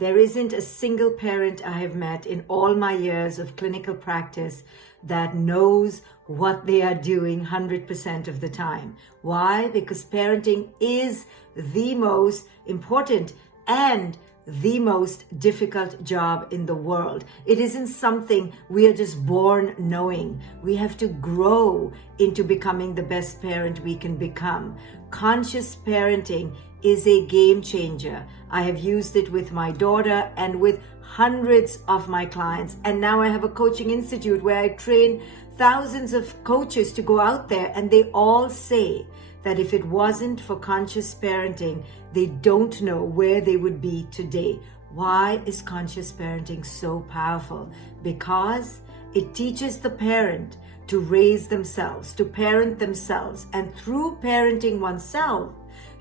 There isn't a single parent I have met in all my years of clinical practice that knows what they are doing 100% of the time. Why? Because parenting is the most important and the most difficult job in the world. It isn't something we are just born knowing. We have to grow into becoming the best parent we can become. Conscious parenting is a game changer. I have used it with my daughter and with hundreds of my clients. And now I have a coaching institute where I train thousands of coaches to go out there, and they all say that if it wasn't for conscious parenting, they don't know where they would be today. Why is conscious parenting so powerful? Because it teaches the parent to raise themselves, to parent themselves. And through parenting oneself,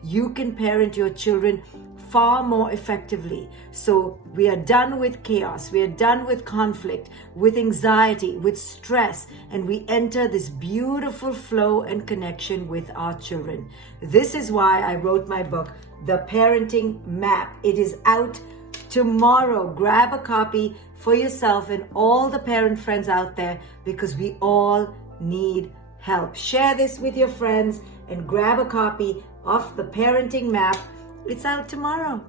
you can parent your children far more effectively. So we are done with chaos, we are done with conflict, with anxiety, with stress, and we enter this beautiful flow and connection with our children. This is why I wrote my book, The Parenting Map. It is out tomorrow. Grab a copy for yourself and all the parent friends out there, because we all need help. Share this with your friends and grab a copy of The Parenting Map. It's out tomorrow.